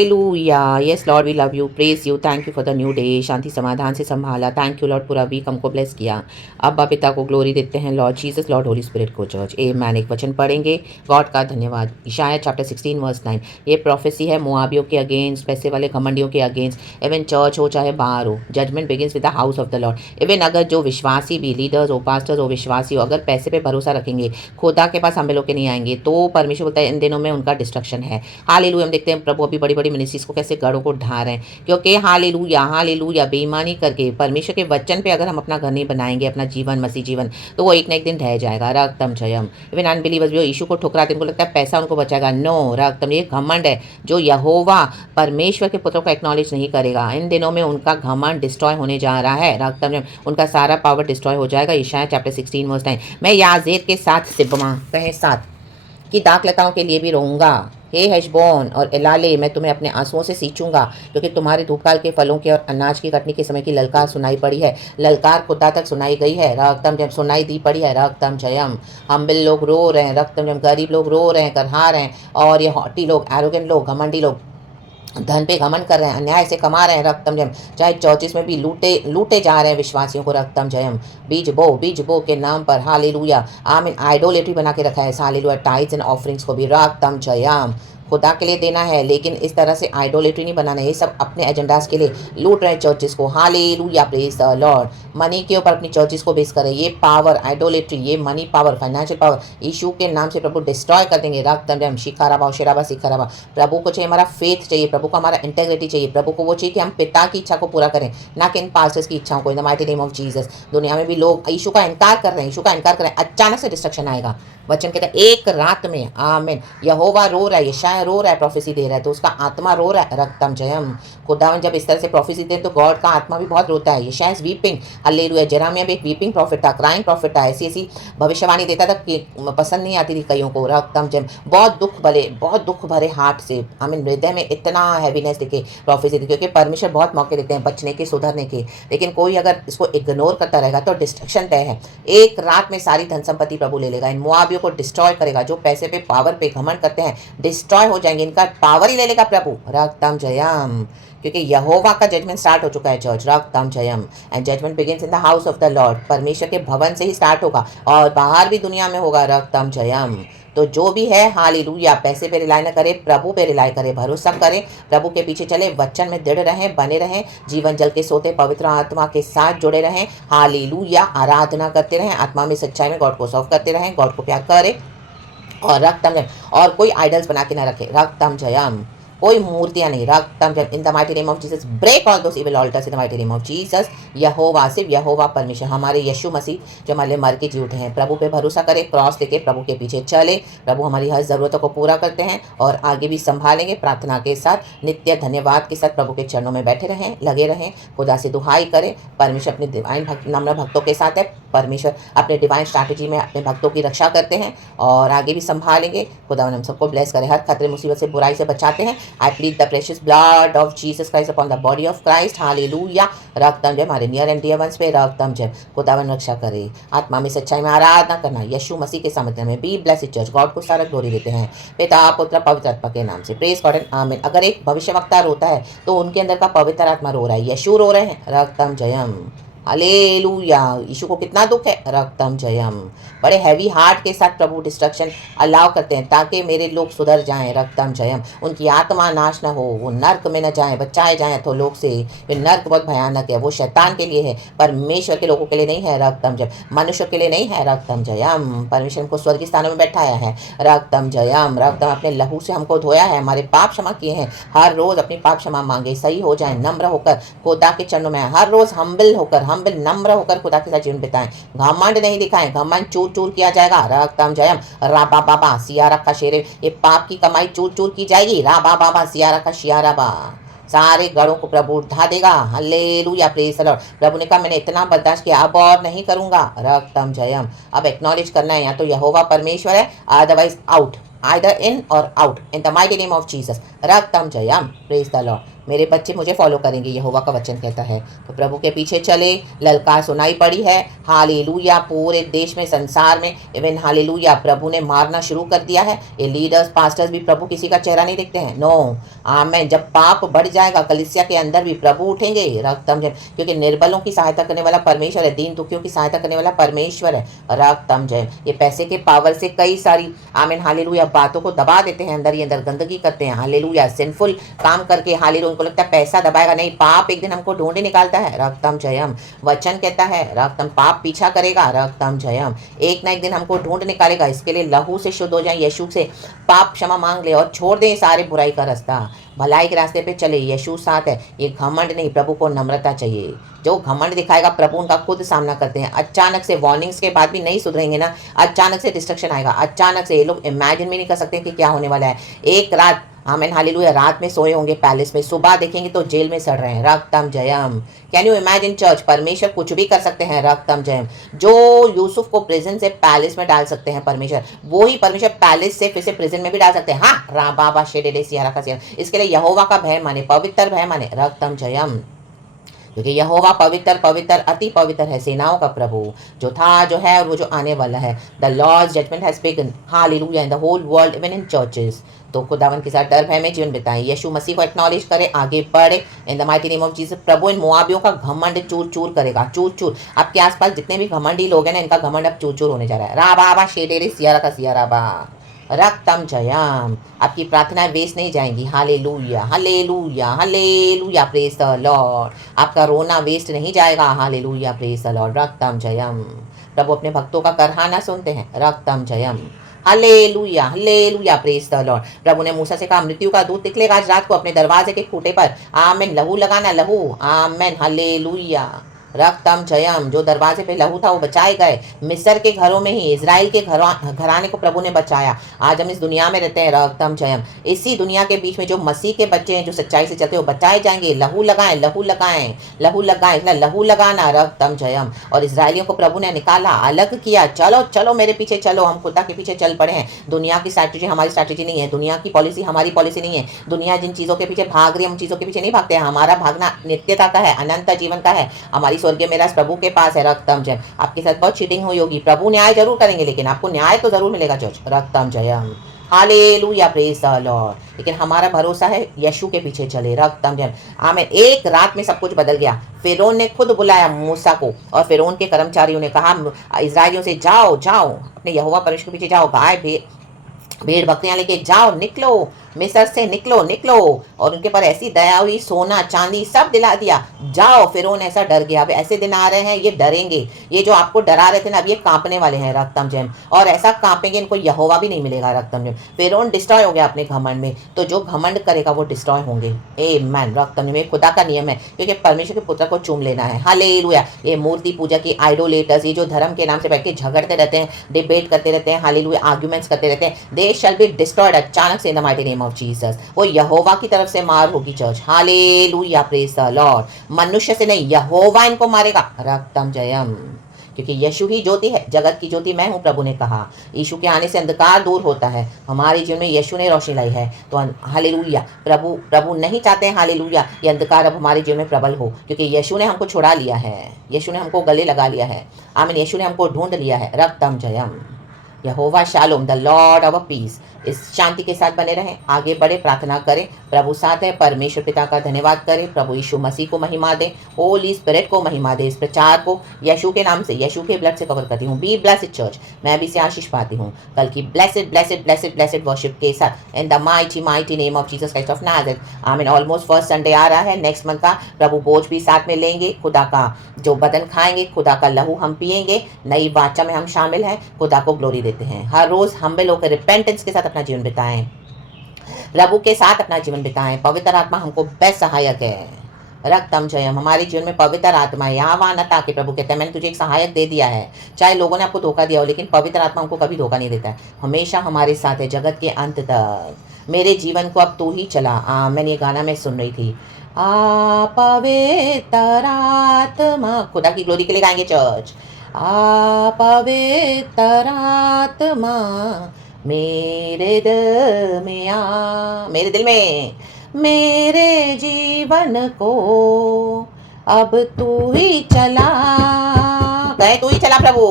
Hallelujah. Yes Lord, we love you, praise you, thank you for the new day. शांति समाधान से संभाला, thank you Lord, पूरा week हमको ब्लेस किया। अब्बा पिता को ग्लोरी देते हैं, Lord Jesus, Lord Holy Spirit को चर्च। मैन एक वचन पढ़ेंगे, गॉड का धन्यवाद। Isaiah chapter 16 verse 9। ये प्रोफेसी है मोआबियों के अगेंस्ट, पैसे वाले घमंडियों के अगेंस्ट। इवन चर्च हो चाहे बाहर हो, judgement begins with the house of the Lord. Even अगर जो विश्वासी भी लीडर्स हो, पास्टर्स हो, विश्वासी हो, अगर पैसे पे भरोसा रखेंगे, खुदा के पास हम लोग के नहीं आएंगे, तो परमेश्वर बोलता है इन दिनों में उनका डिस्ट्रक्शन है। हालेलुया। हम देखते हैं प्रभु अभी बड़ी बड़ी मिनिस्ट्रीज को कैसे गढ़ों को ढा रहे हैं, क्योंकि हालेलुया हालेलुया बेईमानी करके परमेश्वर के वचन पे अगर हम अपना घर नहीं बनाएंगे, अपना जीवन मसीह जीवन, तो वो एक ना एक दिन ढह जाएगा। रक्तम जयम। इवन अनबिलीवर्स भी यीशु को ठुकराते, उनको लगता है पैसा उनको बचाएगा। नो, रक्तम, ये घमंड है जो यहोवा परमेश्वर के पुत्रों को एक्नॉलेज नहीं करेगा। इन दिनों में उनका घमंड डिस्ट्रॉय होने जा रहा है। रक्तम, उनका सारा पावर डिस्ट्रॉय हो जाएगा। Isaiah chapter 16 verse 9। मैं याजेर के साथ सिबमा कहे साथ की दाखलताओं के लिए भी रहूंगा। हे हेशबोन और एलाले, मैं तुम्हें अपने आंसुओं से सींचूंगा, क्योंकि तुम्हारे धूपकाल के फलों के और अनाज की कटनी के समय की ललकार सुनाई पड़ी है। ललकार खुदा तक सुनाई गई है। रक्तम जब सुनाई दी पड़ी है। रक्तम जयम। हम्बिल लोग रो रहे हैं। रक्तम जब गरीब लोग रो रहे हैं, करहा रहे हैं। और ये हॉटी लोग, एरोगेंट लोग, घमंडी लोग धन पे घमंड कर रहे हैं, अन्याय से कमा रहे हैं। रक्तम जयम। चाहे चौचिस में भी लूटे लूटे जा रहे हैं विश्वासियों को। रक्तम जयम। बीज बो के नाम पर हालेलुया आमीन आइडोलेट्री बना के रखा है। हालेलुया टाइड्स एंड ऑफरिंग्स को भी रक्तम जयम खुदा के लिए देना है, लेकिन इस तरह से आइडोलेट्री नहीं बनाना है। ये सब अपने एजेंडास के लिए लूट रहे हैं चर्चिस को। Hallelujah praise the Lord. Money के ऊपर अपनी चर्चिस को बेस करें। ये पावर आइडोलेट्री, ये मनी पावर, फाइनेंशियल पावर यीशु के नाम से प्रभु डिस्ट्रॉय कर देंगे। रक्तम जयम। शिकाराबा शेराबा सिखाराबा। प्रभु को चाहिए हमारा फेथ चाहिए, प्रभु को हमारा इंटेग्रिटी चाहिए, प्रभु को वो चाहिए कि हम पिता की इच्छा को पूरा करें, ना कि इन पास्टर्स की इच्छाओं को। इन the mighty name of Jesus. दुनिया में भी लोग यीशु का इनकार कर रहे हैं, यीशु का इनकार कर रहे हैं, अचानक से डिस्ट्रक्शन आएगा। वचन कहता है एक रात में। आमीन। यहोवा रो रहा है, यशायाह रो रहा है, प्रोफेसी दे रहा है, तो उसका आत्मा रो रहा है। रक्तम जयम। खुदावन जब इस तरह से प्रोफेसी दे तो गॉड का आत्मा भी बहुत रोता है। यशायाह इज वीपिंग। हालेलुया। जेरेमिया भी एक वीपिंग प्रॉफिट था, क्राइंग प्रॉफिट था। ऐसी ऐसी भविष्यवाणी देता था कि पसंद नहीं आती थी कईयों को। रक्तम जयम। बहुत दुख भरे हार्ट से, आमीन, हृदय में इतना हैवीनेस देखे प्रोफेसी दी, क्योंकि परमेश्वर बहुत मौके देते हैं बचने के, सुधरने के, लेकिन कोई अगर इसको इग्नोर करता रहेगा तो डिस्ट्रक्शन तय है। एक रात में सारी धन संपत्ति प्रभु ले लेगा। इन मोआबियों को डिस्ट्रॉय करेगा। जो पैसे पे पावर पे घमंड करते हैं डिस्ट्रॉय हो जाएंगे। इनका पावर ही ले लेगा प्रभु। रक्तम जयम। क्योंकि यहोवा का जजमेंट स्टार्ट हो चुका है चर्च। रक्तम जयम। And judgement begins in the house of the Lord. परमेश्वर के भवन से ही स्टार्ट होगा और बाहर भी दुनिया में होगा। रक्तम जयम। तो जो भी है हालेलुया, पैसे पे रिलाई न करे, प्रभु पे रिलाई करे, भरोसा करे, प्रभु के पीछे चले, वचन में दृढ़ रहें, बने रहें, जीवन जल के सोते पवित्र आत्मा के साथ जुड़े रहें। हालेलुया आराधना करते रहें, आत्मा में सच्चाई में गॉड को सर्व करते रहें, गॉड को प्यार करें। और रक्तम जयम। और कोई आइडल्स बना के ना रखे। रक्तम जयम। कोई मूर्तियां नहीं। रक्तम जयम। In the mighty name of Jesus break all those evil altars in the mighty name of Jesus. यहोवा, सिर्फ यहोवा परमेश्वर, हमारे यीशु मसीह जो हमारे मर के जी उठे हैं, प्रभु पे भरोसा करें, क्रॉस लेके प्रभु के पीछे चले। प्रभु हमारी हर ज़रूरतों को पूरा करते हैं और आगे भी संभालेंगे। प्रार्थना के साथ नित्य धन्यवाद के साथ प्रभु के चरणों में बैठे रहें, लगे रहें, खुदा से दुहाई करें। परमेश्वर अपने डिवाइन नम्र भक्तों के साथ है। परमेश्वर अपने डिवाइन स्ट्रैटेजी में अपने भक्तों की रक्षा करते हैं और आगे भी संभालेंगे। खुदा हम सबको ब्लेस करे, हर खतरे मुसीबत से बुराई से बचाते हैं। I plead the precious blood of Jesus Christ upon the body of Christ. Hallelujah. रक्तम जय। हमारे नियर एंड डियर वंस पे रक्तम जय। खुदावन रक्षा करे। आत्मा में सच्चाई में आराधना करना यीशु मसीह के सामर्थ्य में। Be blessed church. गॉड को सारा ग्लोरी देते हैं पिता पुत्र पवित्र आत्मा के नाम से। प्रेज गॉड एंड आमीन। अगर एक भविष्यवक्ता रोता है तो उनके अंदर का पवित्र आत्मा रो रहा है, यीशु रो रहे हैं। रक्तम जयम। हालेलुया। यीशु को कितना दुख है। रक्तम जयम। बड़े हैवी हार्ट के साथ प्रभु डिस्ट्रक्शन अलाउ करते हैं ताकि मेरे लोग सुधर जाएं। रक्तम जयम। उनकी आत्मा नाश न हो, वो नर्क में न जाएं, बचाए जाएं तो लोग से। ये नर्क बहुत भयानक है, वो शैतान के लिए है, परमेश्वर के लोगों के लिए नहीं है। रक्तम जयम। मनुष्य के लिए नहीं है। रक्तम जयम। परमेश्वर को स्वर्गीय स्थानों में बैठाया है। रक्तम जयम। रक्तम अपने लहू से हमको धोया है, हमारे पाप क्षमा किए हैं। हर रोज अपनी पाप क्षमा मांगे, सही हो जाए, नम्र होकर खुदा के चरणों में हर रोज हम्बिल नम्र होकर खुदा के साथ जीवन बिताएं। घमंड नहीं दिखाएं, घमंड चूर चूर किया जाएगा। रक्तम जयम। राबा बाबा सियारा का शेरे, ये पाप की कमाई चूर चूर की जाएगी। राबा बाबा सियारा का शियारा बा, सारे गढ़ों को प्रभु उठा देगा। Hallelujah praise the lord. प्रभु ने कहा मैंने इतना बर्दाश्त किया, अब और नहीं करूंगा। रक्तम जयम। अब एक्नॉलेज करना है, या तो यहोवा परमेश्वर है, otherwise out, either in or out in the mighty name of Jesus. रक्तम जयम प्रेज द लॉर्ड। मेरे बच्चे मुझे फॉलो करेंगे, यहोवा का वचन कहता है। तो प्रभु के पीछे चले, ललकार सुनाई पड़ी है, हालेलुया, पूरे देश में, संसार में, इवन हालेलुया, प्रभु ने मारना शुरू कर दिया है। ये लीडर्स पास्टर्स भी, प्रभु किसी का चेहरा नहीं देखते हैं, नो आमेन। जब पाप बढ़ जाएगा कलीसिया के अंदर भी प्रभु उठेंगे, रक्तम जय, क्योंकि निर्बलों की सहायता करने वाला परमेश्वर है, दीन दुखियों की सहायता करने वाला परमेश्वर है, रक्तम जय। ये पैसे के पावर से कई सारी आमीन हालेलुया बातों को दबा देते हैं, अंदर ही अंदर गंदगी करते हैं, हालेलुया, सिंफुल काम करके, हालेलुया, उनको लगता है पैसा दबाएगा, नहीं, पाप एक दिन हमको ढूंढे निकालता है, रक्तम जयम। वचन कहता है रक्तम, पाप पीछा करेगा, रक्तम जयम, एक ना एक दिन हमको ढूंढ निकालेगा। इसके लिए लहू से शुद्ध हो जाए, यीशु से पाप क्षमा मांग ले और छोड़ दे सारे बुराई का रास्ता, भलाई के रास्ते पे चले, यीशु साथ है। ये घमंड नहीं, प्रभु को नम्रता चाहिए। जो घमंड दिखाएगा प्रभु उनका खुद सामना करते हैं। अचानक से वार्निंग्स के बाद भी नहीं सुधरेंगे ना, अचानक से डिस्ट्रक्शन आएगा, अचानक से। ये लोग इमेजिन भी नहीं कर सकते कि क्या होने वाला है। एक रात, आमीन हालेलुया, रात में सोए होंगे पैलेस में, सुबह देखेंगे तो जेल में सड़ रहे हैं, रक्तम जयम। Can you imagine church? परमेश्वर कुछ भी कर सकते हैं, रक्तम जयम। जो यूसुफ को प्रिजन से पैलेस में डाल सकते हैं परमेश्वर, वो ही परमेश्वर पैलेस से फिर से प्रिजन में भी डाल सकते हैं। हाँ, रा बाबा शेडे सियारा का सियारा। इसके लिए यहोवा का भय माने, पवित्र भय माने, रक्तम जयम, क्योंकि यहोवा पवित्र पवित्र अति पवित्र है, सेनाओं का प्रभु, जो था, जो है और वो जो आने वाला है। The Lord's judgement has began, hallelujah, in the whole world, even in churches. तो खुदावन के साथ डर भय में जीवन बिताएं, यीशु मसीह को एक्नॉलेज करें, आगे बढ़े in the mighty name of Jesus. प्रभु इन मोआबियों का घमंड चूर चूर करेगा, चूर चूर। आपके आसपास जितने भी घमंडी लोग हैं ना, इनका घमंड अब चूर चूर होने जा रहा है। रा बाबा शेडेरे सियारा का सियारा बा, रक्तम जयम। आपकी प्रार्थनाएं वेस्ट नहीं जाएंगी, hallelujah hallelujah hallelujah, praise the lord. आपका रोना वेस्ट नहीं जाएगा, हालेलुया, प्रेज द लॉर्ड, रक्तम जयम। प्रभु अपने भक्तों का करहाना सुनते हैं, रक्तम जयम, hallelujah hallelujah, praise the lord. प्रभु ने मूसा से कहा, मृत्यु का दूत निकलेगा आज रात को अपने दरवाजे के खूंटे पर, आमेन, लहू लगाना, लहू, आमेन, हालेलुया, रक्तम जयम। जो दरवाजे पे लहू था वो बचाए गए। मिस्र के घरों में ही इजराइल के घराने को प्रभु ने बचाया। आज हम इस दुनिया में रहते हैं, रक्तम जयम। इसी दुनिया के बीच में जो मसीह के बच्चे हैं, जो सच्चाई से चलते हैं, वो बचाए जाएंगे। लहू लगाएं, लहू लगाएं, लहू लगाएं, लहू लगाना, रक्तम जयम। और इजराइलियों को प्रभु ने निकाला, अलग किया। चलो चलो मेरे पीछे चलो, हम खुदा के पीछे चल पड़े हैं। दुनिया की स्ट्रैटेजी हमारी स्ट्रैटेजी नहीं है, दुनिया की पॉलिसी हमारी पॉलिसी नहीं है। दुनिया जिन चीज़ों के पीछे भाग रही है, हम चीज़ों के पीछे नहीं भागते हैं। हमारा भागना नित्यता का है, अनंत जीवन का है। हमारी स्वर्गीय मेराज प्रभु के पास है, रक्तम जयम। आपके साथ बहुत चीटिंग हुई होगी, प्रभु न्याय जरूर करेंगे, लेकिन आपको न्याय तो जरूर मिलेगा चर्च, रक्तम जयम, हालेलुया, प्रेज द लॉर्ड। लेकिन हमारा भरोसा है, यीशु के पीछे चले, रक्तम जयम, आमीन। एक रात में सब कुछ बदल गया। फिरौन ने खुद बुलाया मूसा को, और फिरौन के कर्मचारियों ने कहा इजराइलियों से, जाओ जाओ अपने यहोवा परमेश्वर के पीछे जाओ, गाय भेड़ बकरियां लेके जाओ, निकलो मिस्र से, निकलो निकलो। और उनके पर ऐसी दया हुई, सोना चांदी सब दिला दिया, जाओ। फिरौन ऐसा डर गया। अब ऐसे दिन आ रहे हैं, ये डरेंगे। ये जो आपको डरा रहे थे ना, अब ये कांपने वाले हैं, रक्तम जयम। और ऐसा कांपेंगे, इनको यहोवा भी नहीं मिलेगा, रक्तम जयम। फिरौन डिस्ट्रॉय हो गया अपने घमंड में, तो जो घमंड करेगा वो डिस्ट्रॉय होंगे, आमीन, रक्तम जयम। खुदा का नियम है, क्योंकि परमेश्वर के पुत्र को चूम लेना है, हालेलुया। ये मूर्ति पूजा की आइडोलेटर्स, ये जो धर्म के नाम से बैठ के झगड़ते रहते हैं, डिबेट करते रहते हैं, हालेलुया, आर्ग्यूमेंट्स करते रहते हैं, दे शैल बी डिस्ट्रॉयड अचानक से इन the mighty name of Jesus. वो यहोवा की तरफ से मार होगी church, hallelujah, praise the Lord. मनुष्य से नहीं, यहोवा इनको मारेगा, रक्तम जयम। क्योंकि यीशु ही ज्योति है, जगत की ज्योति मैं हूं, प्रभु ने कहा। यीशु के आने से अंधकार दूर होता है। हमारे जीवन में यीशु ने रोशनी लाई है, तो हालेलुया। प्रभु नहीं चाहते हैं, हालेलुया, ये अंधकार अब हमारे जीवन में प्रबल हो, क्योंकि यीशु ने हमको छुड़ा लिया है, यीशु ने हमको गले लगा लिया है, आमीन। यीशु ने हमको ढूंढ लिया है, रक्तम जयम। यहोवा शालोम, द लॉर्ड ऑफ पीस। इस शांति के साथ बने रहें, आगे बढ़े, प्रार्थना करें, प्रभु साथ है। परमेश्वर पिता का धन्यवाद करें, प्रभु यीशु मसीह को महिमा दें, होली स्पिरिट को महिमा दें। इस प्रचार को यीशु के नाम से, यीशु के ब्लड से कवर करती हूँ। बी ब्लेस्ड चर्च, मैं भी से आशीष पाती हूँ कल की blessed blessed blessed blessed worship के साथ, इन the mighty mighty name of Jesus Christ of Nazareth, आमीन। ऑलमोस्ट फर्स्ट संडे आ रहा है नेक्स्ट मंथ का। प्रभु बोझ भी साथ में लेंगे, खुदा का जो बदन खाएंगे, खुदा का लहू हम पिएंगे, नई वाचा में हम शामिल हैं, खुदा को ग्लोरी देते हैं। हर रोज हम्बल होकर रिपेंटेंस के साथ अपना जीवन बिताएं, प्रभु के साथ अपना जीवन बिताएं। पवित्र आत्मा हमको बेस्ट सहायक है, रक्तम जयम। हमारे जीवन में पवित्र आत्मा है, यहाँ न ताकि प्रभु कहते हैं मैंने तुझे एक सहायक दे दिया है। चाहे लोगों ने आपको धोखा दिया हो, लेकिन पवित्र आत्मा हमको कभी धोखा नहीं देता है, हमेशा हमारे साथ है जगत के अंत तक। मेरे जीवन को अब तू ही चला। मैंने ये गाना मैं सुन रही थी, आ पवित्र आत्मा, खुदा की ग्लोरी के लिए गाएंगे चर्च। आ पवित्र आत्मा मेरे दिल में आ, मेरे दिल में मेरे जीवन को अब तू ही चला, कहे तू ही चला प्रभु,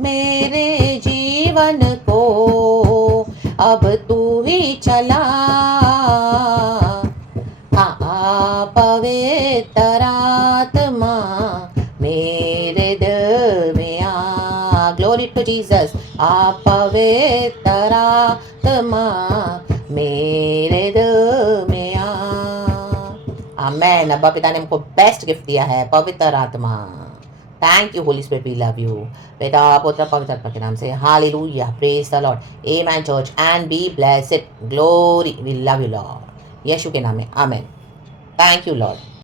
मेरे जीवन को अब तू ही चला, हाँ पवित्र आत्मा मेरे दिल में आ, ग्लोरी टू जीसस, आ पवित्र आत्मा मेरे दिल में आ। आमेन। अब्बा पिता ने हमको बेस्ट गिफ्ट दिया है, पवित्र आत्मा। Thank you holy spirit, we love you. पिता पुत्र पवित्र आत्मा के नाम से hallelujah, praise the lord, amen church, and be blessed, glory, we love you lord, यीशु के नाम में आमेन। Thank you Lord.